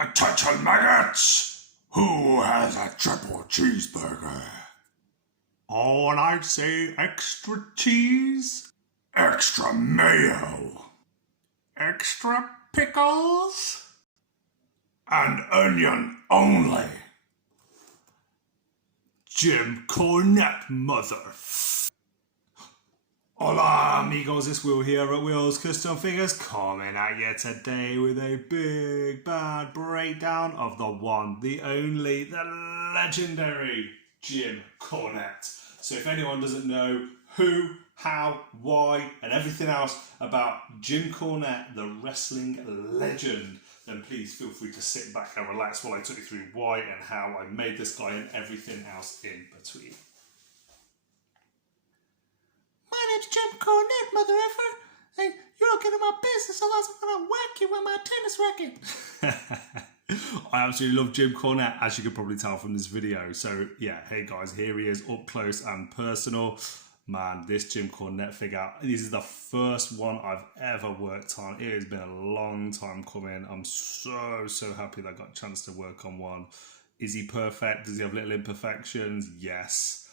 Attention maggots! Who has a triple cheeseburger? Oh, and I'd say extra cheese, Extra mayo, extra pickles, and onion only. Jim Cornette, mother. Hola amigos, it's Will here at Will's Custom Figures, coming at you today with a big bad breakdown of the one, the only, the legendary Jim Cornette. So if anyone doesn't know who, how, why and everything else about Jim Cornette, the wrestling legend, then please feel free to sit back and relax while I took you through why and how I made this guy and everything else in between. My name's Jim Cornette, mother effer, and you're not getting my business unless I'm going to whack you with my tennis racket. I absolutely love Jim Cornette, as you can probably tell from this video. So yeah, hey guys, here he is up close and personal. Man, this Jim Cornette figure, this is the first one I've ever worked on. It has been a long time coming. I'm so happy that I got a chance to work on one. Is he perfect? Does he have little imperfections? Yes.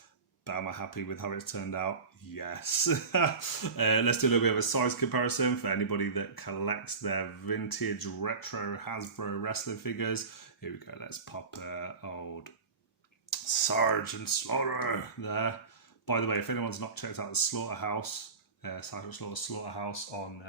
But am I happy with how it's turned out? Yes. Let's do a little bit of a size comparison for anybody that collects their vintage retro Hasbro wrestling figures. Here we go. Let's pop old Sergeant Slaughter there. By the way, if anyone's not checked out the Slaughterhouse, Sergeant Slaughter Slaughterhouse on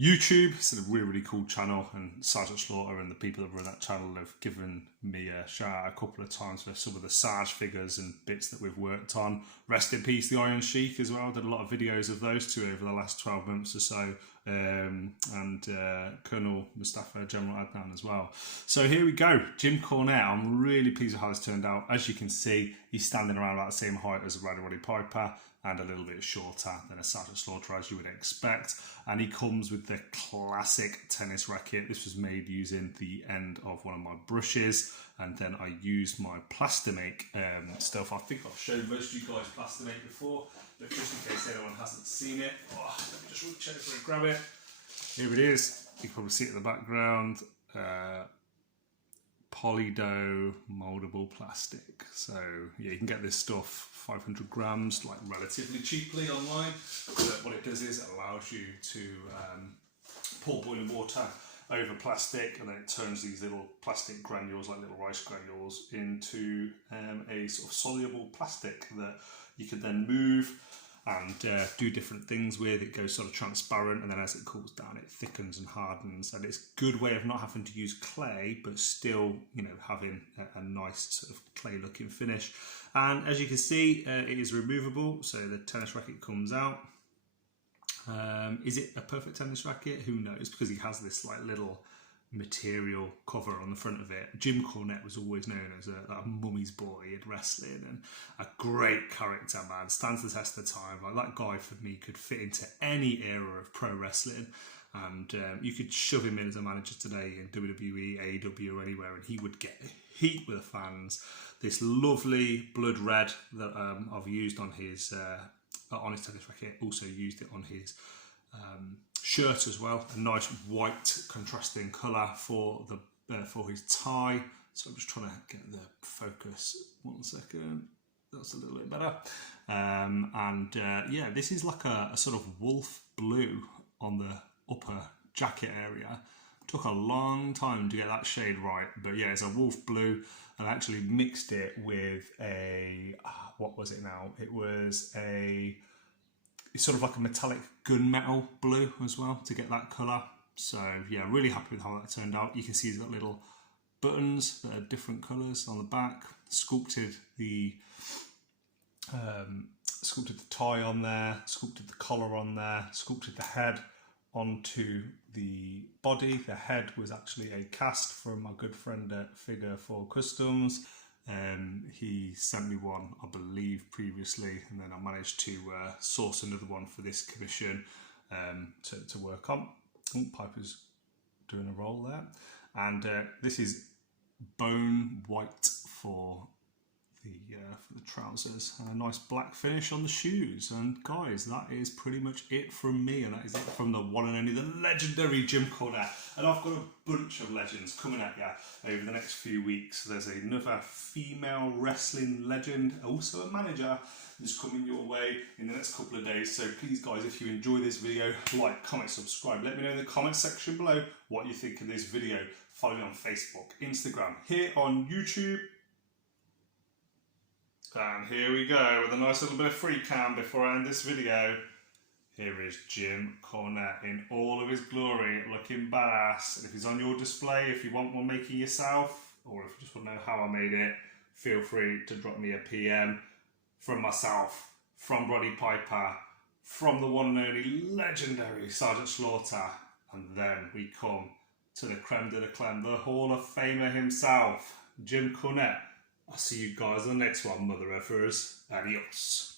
YouTube, it's a really cool channel, and Sergeant Slaughter and the people that run that channel have given me a shout out a couple of times for some of the Sarge figures and bits that we've worked on. Rest in peace, the Iron Sheik as well. Did a lot of videos of those two over the last 12 months or so, and Colonel Mustafa, General Adnan as well. So here we go, Jim Cornette. I'm really pleased with how it's turned out. As you can see, he's standing around about the same height as a Roddy Piper, and a little bit shorter than a Sergeant Slaughter, as you would expect. And he comes with the classic tennis racket. This was made using the end of one of my brushes, and then I used my Plastimate stuff. I think I've shown most of you guys Plastimate before, but just in case anyone hasn't seen it, let me just reach over and grab it. Here it is. You can probably see it in the background. Polydough moldable plastic. So yeah, you can get this stuff 500 grams like relatively cheaply online. But what it does is it allows you to pour boiling water over plastic, and then it turns these little plastic granules, like little rice granules, into a sort of soluble plastic that you can then move and do different things with. It goes sort of transparent, and then as it cools down it thickens and hardens, and it's a good way of not having to use clay but still, you know, having a nice sort of clay looking finish. And as you can see, it is removable, so the tennis racket comes out. Is it a perfect tennis racket? Who knows, because he has this like little material cover on the front of it. Jim Cornette was always known as a mummy's boy in wrestling, and a great character, man. Stands the test of time. Like, that guy for me could fit into any era of pro wrestling, and you could shove him in as a manager today in WWE, AEW or anywhere, and he would get heat with the fans. This lovely blood red that I've used on his tennis racket, also used it on his shirt as well. A nice white contrasting colour for his tie. So I'm just trying to get the focus. 1 second. That's a little bit better. Yeah, this is like a sort of wolf blue on the upper jacket area. Took a long time to get that shade right, but yeah, it's a wolf blue. And I actually mixed it with a, what was it now? It was it's sort of like a metallic gunmetal blue as well to get that colour. So yeah, really happy with how that turned out. You can see he's got little buttons that are different colours on the back. Sculpted the tie on there, sculpted the collar on there, sculpted the head onto the body. The head was actually a cast from my good friend at Figure for Customs. He sent me one, I believe, previously, and then I managed to source another one for this commission to work on. Oh, Piper's doing a roll there. And this is bone white for for the trousers, and a nice black finish on the shoes. And guys, that is pretty much it from me, and that is it from the one and only, the legendary Jim Cornette. And I've got a bunch of legends coming at you over the next few weeks. There's another female wrestling legend, also a manager, that's coming your way in the next couple of days. So please guys, if you enjoy this video, like, comment, subscribe. Let me know in the comment section below what you think of this video. Follow me on Facebook, Instagram, here on YouTube. And here we go with a nice little bit of free cam before I end this video. Here is Jim Cornette in all of his glory, looking badass. And if he's on your display, if you want one making yourself, or if you just want to know how I made it, feel free to drop me a PM from myself, from Roddy Piper, from the one and only legendary Sergeant Slaughter. And then we come to the creme de la creme, the Hall of Famer himself, Jim Cornette. I'll see you guys on the next one, mother effers. Adios.